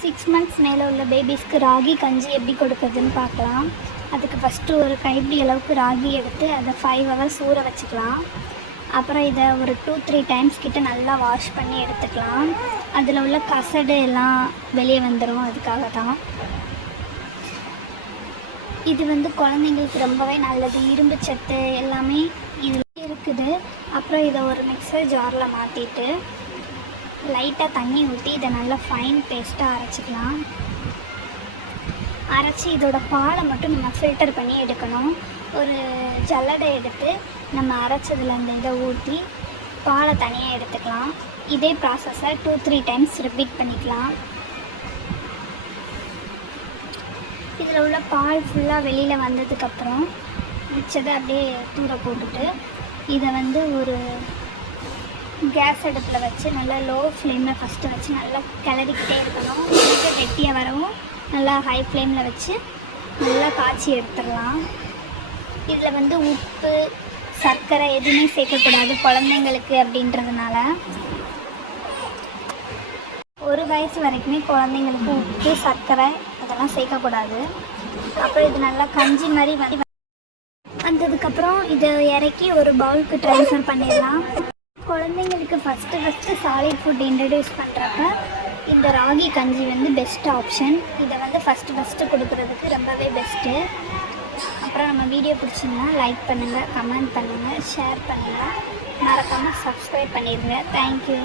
6 months மேலே உள்ள பேபிஸ்க்கு ராகி கஞ்சி எப்படி கொடுக்குறதுன்னு பார்க்கலாம். அதுக்கு ஃபஸ்ட்டு ஒரு கைப்பிடி அளவுக்கு ராகி எடுத்து அதை 5 ஹவர்ஸ் ஊற வச்சுக்கலாம். அப்புறம் இதை ஒரு 2-3 டைம்ஸ் கிட்ட நல்லா வாஷ் பண்ணி எடுத்துக்கலாம். அதில் உள்ள கசடு எல்லாம் வெளியே வந்துடும், அதுக்காக தான். இது குழந்தைங்களுக்கு ரொம்பவே நல்லது, இரும்பு சத்து எல்லாமே இதில் இருக்குது. அப்புறம் இதை ஒரு மிக்சர் ஜாரில் மாற்றிட்டு லைட்டாக தண்ணி ஊற்றி இதை நல்லா ஃபைன் பேஸ்ட்டாக அரைச்சிக்கலாம். அரைச்சி இதோட பாலை மட்டும் நம்ம ஃபில்டர் பண்ணி எடுக்கணும். ஒரு ஜல்லடை எடுத்து நம்ம அரைச்சதில் அந்த இதை ஊற்றி பாலை தனியாக எடுத்துக்கலாம். இதே ப்ராசஸை 2-3 டைம்ஸ் ரிப்பீட் பண்ணிக்கலாம். இதில் உள்ள பால் ஃபுல்லாக வெளியில் வந்ததுக்கப்புறம் மிச்சதை அப்படியே தூர போட்டுட்டு இதை ஒரு கேஸ் அடுப்பில் வச்சு நல்லா லோ ஃப்ளேமில் ஃபஸ்ட்டு வச்சு நல்லா கிளறிக்கிட்டே இருக்கணும். கொஞ்சம் கெட்டியாக வரவும் நல்லா ஹை ஃப்ளேமில் வச்சு நல்லா காய்ச்சி எடுத்துடலாம். இதில் உப்பு சர்க்கரை எதுவுமே சேர்க்கக்கூடாது குழந்தைங்களுக்கு அப்படின்றதுனால. 1 வயசு வரைக்குமே குழந்தைங்களுக்கு உப்பு சர்க்கரை அதெல்லாம் சேர்க்கக்கூடாது. அப்புறம் இது நல்லா கஞ்சி மாதிரி வந்ததுக்கப்புறம் இதை இறக்கி ஒரு பவுலுக்கு ட்ரான்ஸ்ஃபர் பண்ணிடலாம். குழந்தைங்களுக்கு ஃபஸ்ட்டு சாலிட் ஃபுட் இன்ட்ரடியூஸ் பண்ணுறப்ப இந்த ராகி கஞ்சி பெஸ்ட் ஆப்ஷன். இதை ஃபஸ்ட்டு கொடுக்குறதுக்கு ரொம்பவே பெஸ்ட்டு. அப்புறம் நம்ம வீடியோ பிடிச்சிங்கன்னா லைக் பண்ணுங்கள், கமெண்ட் பண்ணுங்கள், ஷேர் பண்ணுங்கள், மறக்காமல் சப்ஸ்கிரைப் பண்ணிடுங்க. தேங்க்யூ.